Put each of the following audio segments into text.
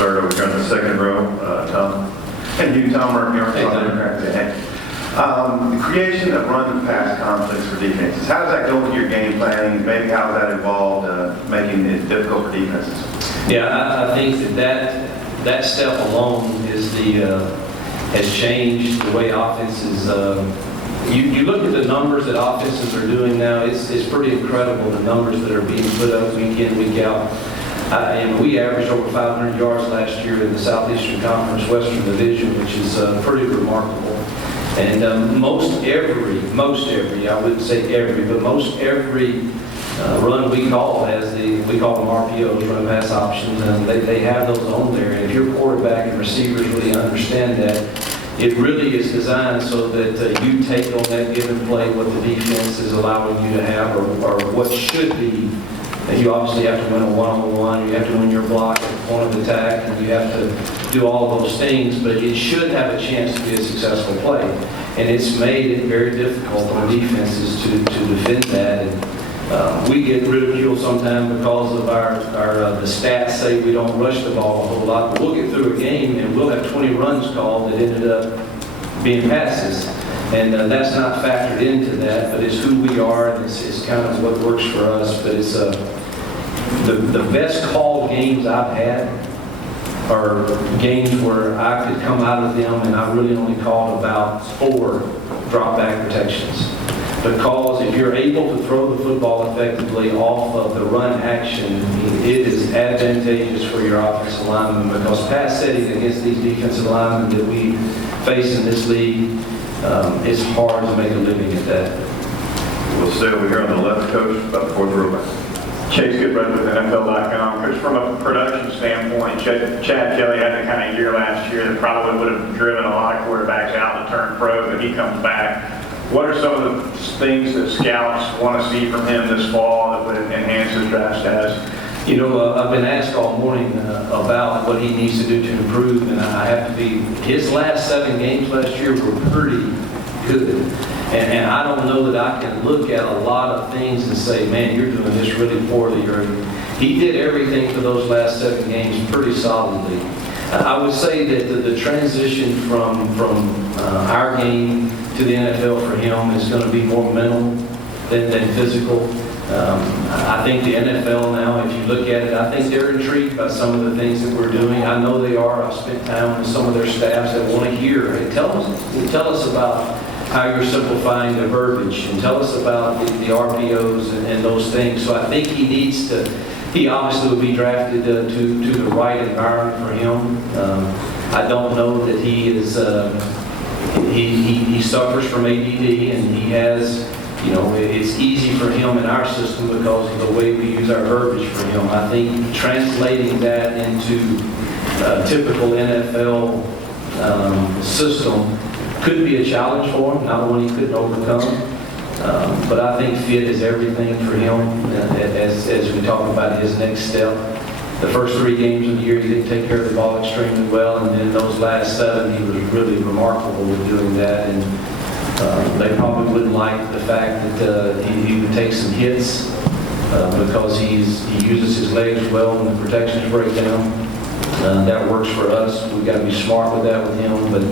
start over here on the second row. Tom. And you, Tom Murphy, the creation of run-pass conflicts for defenses. How does that go with your game planning? Maybe how has that involved making it difficult for defenses? Yeah, I think that step alone is has changed the way offenses. You look at the numbers that offenses are doing now. It's pretty incredible, the numbers that are being put up week in, week out. And we averaged over 500 yards last year in the Southeastern Conference Western Division, which is pretty remarkable. And most every, I wouldn't say every, but most every run we call we call them RPOs, run pass options, and they have those on there. And if your quarterback and receivers really understand that, it really is designed so that you take on that given play what the defense is allowing you to have, or what should be. You obviously have to win a one-on-one, you have to win your block at the point of attack, and you have to do all of those things, but it should have a chance to be a successful play. And it's made it very difficult on defenses to defend that. And we get ridiculed sometimes because of the stats say we don't rush the ball a whole lot, but we'll get through a game and we'll have 20 runs called that ended up being passes. And that's not factored into that, but it's who we are, and it's kind of what works for us. But it's the best called games I've had are games where I could come out of them and I really only called about 4 drop back protections. Because if you're able to throw the football effectively off of the run action, it is advantageous for your offensive linemen, because pass setting against these defensive linemen that we face in this league, it's hard to make a living at that. We'll stay over here on the left, Coach, about the fourth row. Chase Goodrun with NFL.com. Coach, from a production standpoint, Chad Kelly had the kind of year last year that probably would have driven a lot of quarterbacks out to turn pro, but he comes back. What are some of the things that scouts want to see from him this fall that would enhance his draft status? You know, I've been asked all morning about what he needs to do to improve, and I have to be, his last 7 games last year were pretty good. And I don't know that I can look at a lot of things and say, man, you're doing this really poorly. He did everything for those last 7 games pretty solidly. I would say that the transition from our game to the NFL for him is going to be more mental than physical. I think the NFL now, if you look at it, I think they're intrigued by some of the things that we're doing. I know they are. I've spent time with some of their staffs that want to hear. Hey, tell us about how you're simplifying the verbiage, and tell us about the RPOs and those things. So I think he obviously will be drafted to the right environment for him. I don't know that he is, he suffers from ADD, and he has, you know, it's easy for him in our system because of the way we use our verbiage for him. I think translating that into a typical NFL system could be a challenge for him, not one he couldn't overcome. But I think fit is everything for him as we talk about his next step. The first 3 games of the year, he didn't take care of the ball extremely well, and then those last 7, he was really remarkable with doing that. And they probably wouldn't like the fact that he would take some hits because he uses his legs well when the protections break down. That works for us. We've got to be smart with that with him. But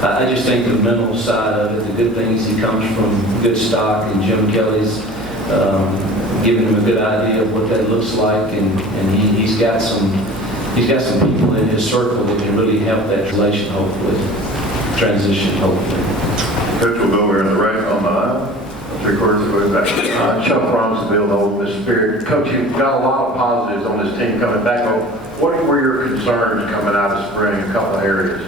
I just think the mental side of it, the good things, he comes from good stock, and Jim Kelly's giving him a good idea of what that looks like, and he's got some people in his circle that can really help that transition hopefully. Coach, we'll go over on the right on the aisle. 3/4 of the way back. Chuck Romsville, Ole Miss Spirit. Coach, you've got a lot of positives on this team coming back. What were your concerns coming out of spring in a couple of areas?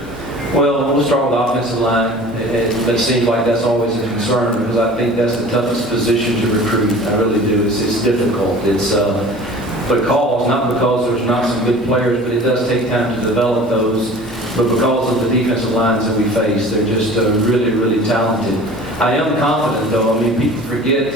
Well, we'll start with the offensive line. It seems like that's always a concern, because I think that's the toughest position to recruit. I really do. It's difficult. It's because, not because there's not some good players, but it does take time to develop those. But because of the defensive lines that we face, they're just really, really talented. I am confident, though. I mean, people forget,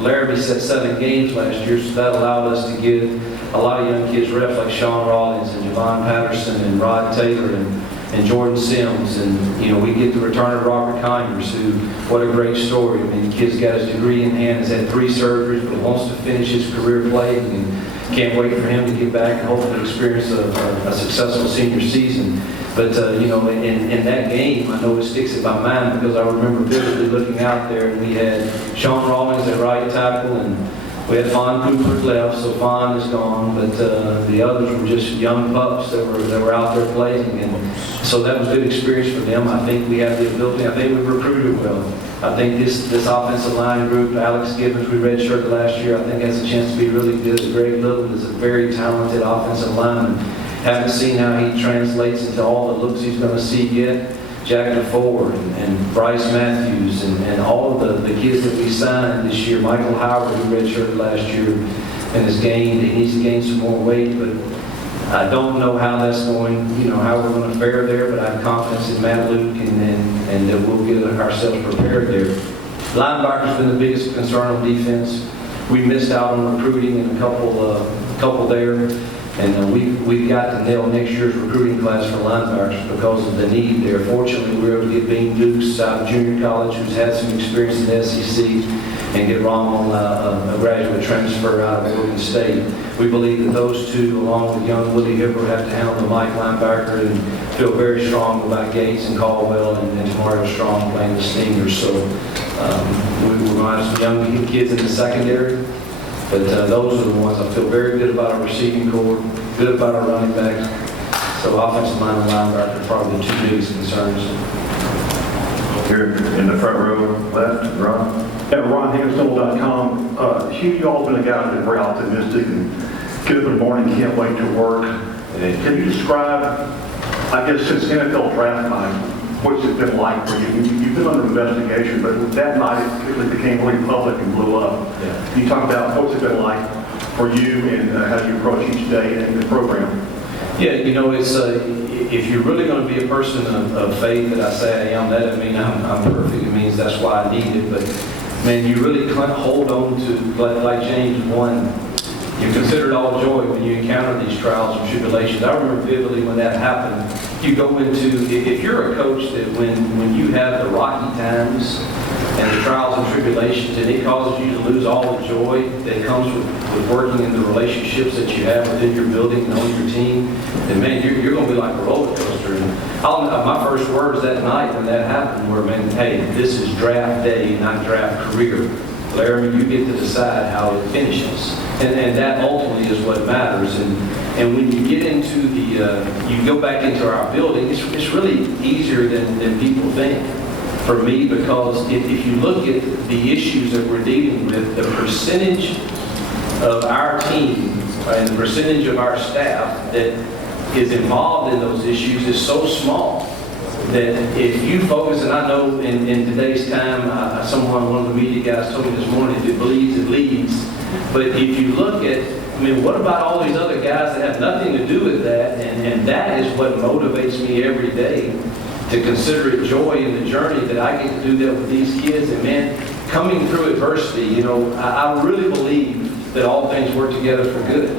Larrabee set 7 games last year, so that allowed us to give a lot of young kids reps like Sean Rawlings and Javon Patterson and Rod Taylor. And and Jordan Sims, and we get the return of Robert Conyers, who, what a great story. I mean, the kid's got his degree in hand, has had 3 surgeries, but wants to finish his career playing, and can't wait for him to get back and hopefully experience a successful senior season. But in that game, I know it sticks in my mind because I remember vividly looking out there, and we had Sean Rawlings at right tackle, and we had Fawn Cooper at left, so Fawn is gone, but the others were just young pups that were out there playing, and so that was a good experience for them. I think we have the ability, I think we recruited well. I think this offensive line group, Alex Gibbons, we redshirted last year, I think has a chance to be really good. Greg Little is a very talented offensive lineman. Haven't seen how he translates into all the looks he's going to see yet. Jack DeFord and Bryce Matthews and all of the kids that we signed this year. Michael Howard, who redshirted last year and has gained, he needs to gain some more weight, but I don't know how that's going, how we're going to fare there, but I have confidence in Matt Luke and that we'll get ourselves prepared there. Linebacker's been the biggest concern on defense. We missed out on recruiting in a couple there. And we've got to nail next year's recruiting class for linebackers because of the need there. Fortunately, we were able to get Bean Dukes out of junior college, who's had some experience in the SEC, and get Ron on a graduate transfer out of Oregon State. We believe that those two, along with young Willie Hipper, have to handle the Mike linebacker and feel very strong about Gates and Caldwell and Mario Strong playing the Stingers. So we're going to have some young kids in the secondary. But those are the ones I feel very good about our receiving corps, good about our running backs. So offensive line and linebacker are probably the 2 biggest concerns. Here in the front row left, Ron. Yeah, tuscaloosa.youtube. Hugh, you all been a guy who's been very optimistic and get up in the morning, can't wait to work. Can you describe, I guess, since NFL draft night, what's it been like for you? You've been under investigation, but that night it became really public and blew up. Yeah. Can you talk about what's it been like for you and how you approach each day in the program? Yeah, it's if you're really going to be a person of faith that I say I am, that doesn't mean I'm perfect. It means that's why I need it. But man, you really hold on to, like James 1, you consider it all joy when you encounter these trials and tribulations. I remember vividly when that happened. You go into, if you're a coach that when you have the rocky times and the trials and tribulations, and it causes you to lose all the joy that comes with working in the relationships that you have within your building and on your team, then man, you're going to be like a roller coaster. And my first words that night when that happened were, man, hey, this is draft day, not draft career. Larry, you get to decide how it finishes. And that ultimately is what matters. And when you get into you go back into our building, it's really easier than people think for me, because if you look at the issues that we're dealing with, the percentage of our team and the percentage of our staff that is involved in those issues is so small that if you focus, and I know in today's time, one of the media guys told me this morning, if it bleeds, it leads. But if you look at, what about all these other guys that have nothing to do with that? And that is what motivates me every day to consider it joy in the journey that I get to do that with these kids. And man, coming through adversity, I really believe that all things work together for good.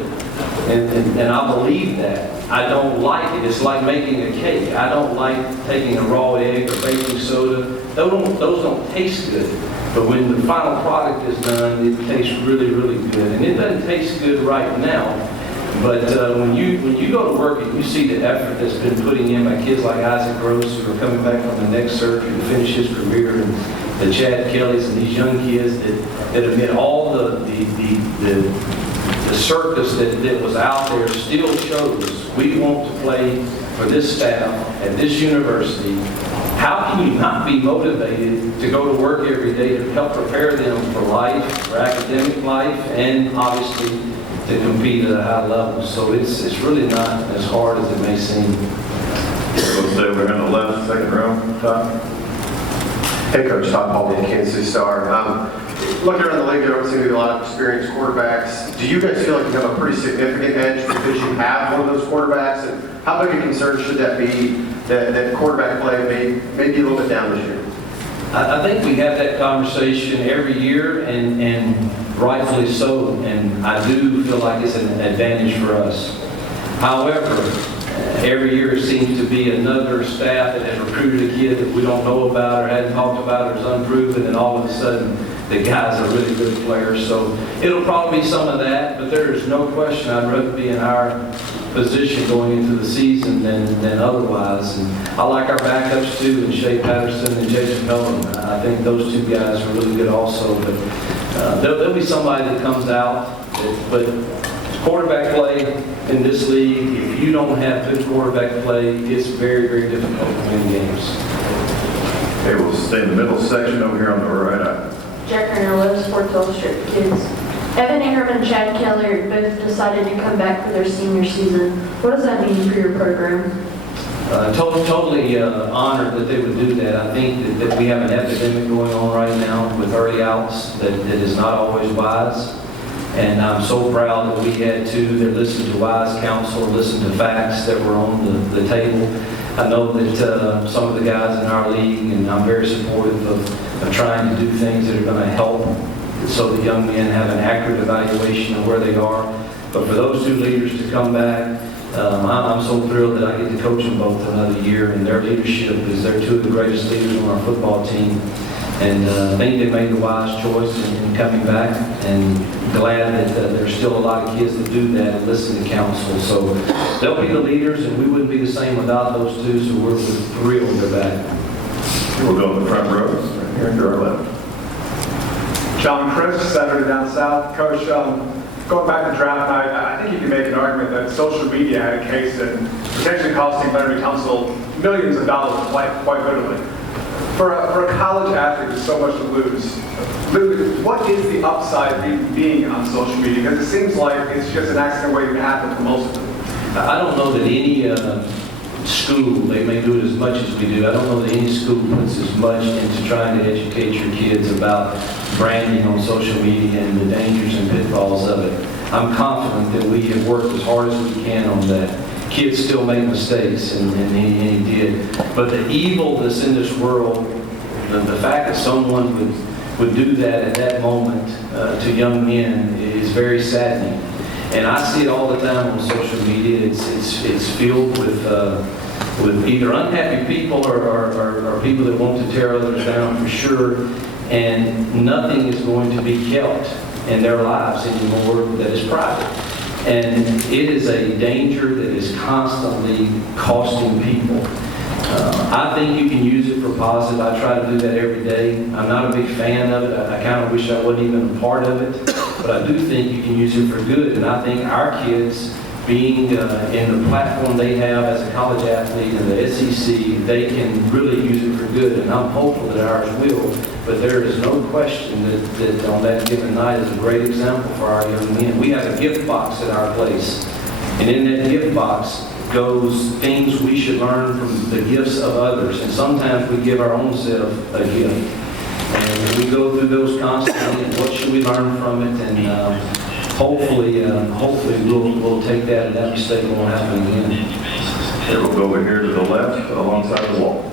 And I believe that. I don't like it. It's like making a cake. I don't like taking a raw egg or baking soda. Those don't taste good. But when the final product is done, it tastes really, really good. And it doesn't taste good right now. But when you go to work and you see the effort that's been putting in by kids like Isaac Gross, who are coming back from the neck surgery to finish his career, and the Chad Kellys and these young kids that amid all the circus that was out there still shows we want to play for this staff at this university. How can you not be motivated to go to work every day to help prepare them for life, for academic life, and obviously to compete at a high level? So it's really not as hard as it may seem. We'll stay over on the left, second row, Todd. Hey, Coach, Todd Paul, the Kansas City Star. Looking around the league, there always seem to be a lot of experienced quarterbacks. Do you guys feel like you have a pretty significant edge because you have one of those quarterbacks? And how big a concern should that be that quarterback play may be a little bit down this year? I think we have that conversation every year, and rightfully so. And I do feel like it's an advantage for us. However, every year it seems to be another staff that has recruited a kid that we don't know about or hadn't talked about or is unproven, and all of a sudden the guy's a really good player. So it'll probably be some of that, but there is no question I'd rather be in our position going into the season than otherwise. And I like our backups too, and Shea Patterson and Jason Pelham. I think those two guys are really good also. But there'll be somebody that comes out. But quarterback play in this league, if you don't have good quarterback play, it's very, very difficult to win games. Okay, we'll stay in the middle section over here on the right. Jack Renner, Sports Illustrated Kids. Evan Ingram and Chad Keller both decided to come back for their senior season. What does that mean for your program? Totally honored that they would do that. I think that we have an epidemic going on right now with early outs that is not always wise. And I'm so proud that we had two that listened to wise counsel, listened to facts that were on the table. I know that some of the guys in our league, and I'm very supportive of trying to do things that are going to help so the young men have an accurate evaluation of where they are. But for those two leaders to come back, I'm so thrilled that I get to coach them both another year, and their leadership is they're two of the greatest leaders on our football team. And I think they made the wise choice in coming back, and glad that there's still a lot of kids that do that and listen to counsel. So they'll be the leaders, and we wouldn't be the same without those two, so we're thrilled they're back. We'll go to the front row, right here to our left. John Chris, Saturday Down South. Coach, going back to draft night, I think you can make an argument that social media had a case in potentially costing Larry Tunsil millions of dollars, quite literally. For a college athlete with so much to lose, what is the upside being on social media? Because it seems like it's just an accident waiting to happen for most of them. I don't know that any school, they may do it as much as we do, I don't know that any school puts as much into trying to educate your kids about branding on social media and the dangers and pitfalls of it. I'm confident that we have worked as hard as we can on that. Kids still make mistakes, and he did. But the evil that's in this world, the fact that someone would do that at that moment to young men is very saddening. And I see it all the time on social media. It's filled with either unhappy people or people that want to tear others down for sure. And nothing is going to be kept in their lives anymore that is private. And it is a danger that is constantly costing people. I think you can use it for positive. I try to do that every day. I'm not a big fan of it. I kind of wish I wasn't even a part of it. But I do think you can use it for good. And I think our kids, being in the platform they have as a college athlete in the SEC, they can really use it for good. And I'm hopeful that ours will. But there is no question that on that given night is a great example for our young men. We have a gift box at our place. And in that gift box goes things we should learn from the gifts of others. And sometimes we give our own self a gift. And we go through those constantly, and what should we learn from it? And hopefully we'll take that, and that mistake won't happen again. Okay, we'll go over here to the left, alongside the wall.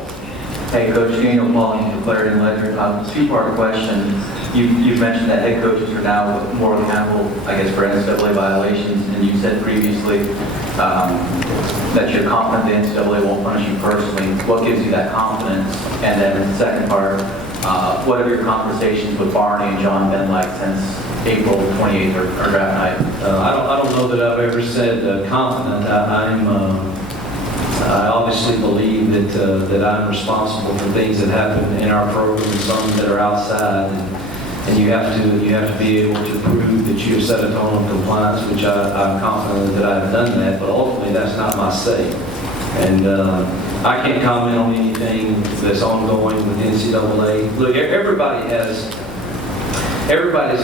Hey, Coach Daniel Pauling from Clarity and Ledger. Two-part question. You've mentioned that head coaches are now more accountable, I guess, for NCAA violations, and you said previously that you're confident the NCAA won't punish you personally. What gives you that confidence? And then the second part, what have your conversations with Barney and John been like since April 28th or draft night? I don't know that I've ever said confident. I obviously believe that I'm responsible for things that happen in our program and some that are outside. And you have to be able to prove that you have set a tone of compliance, which I'm confident that I've done that. But ultimately, that's not my say. And I can't comment on anything that's ongoing with NCAA. Look, everybody's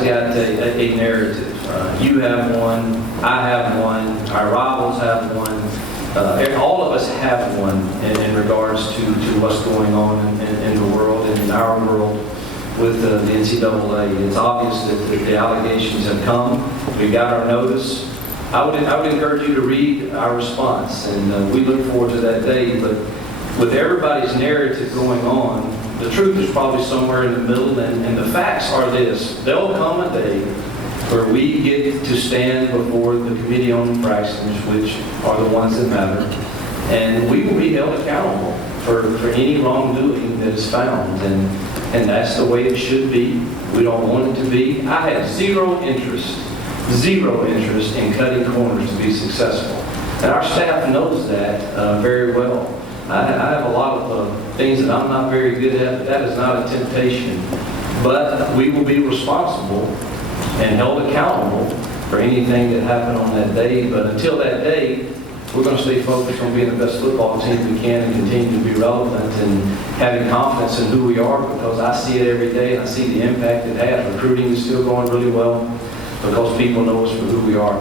got a narrative. You have one, I have one, our rivals have one. All of us have one in regards to what's going on in the world and in our world with the NCAA. It's obvious that the allegations have come. We got our notice. I would encourage you to read our response, and we look forward to that day. But with everybody's narrative going on, the truth is probably somewhere in the middle, and the facts are this. There'll come a day where we get to stand before the committee on infractions, which are the ones that matter, and we will be held accountable for any wrongdoing that is found, and that's the way it should be. We don't want it to be. I have zero interest in cutting corners to be successful. And our staff knows that very well. I have a lot of things that I'm not very good at, but that is not a temptation. But we will be responsible and held accountable for anything that happened on that day. But until that day, we're going to stay focused on being the best football team we can and continue to be relevant and having confidence in who we are, because I see it every day and I see the impact it has. Recruiting is still going really well because people know us for who we are.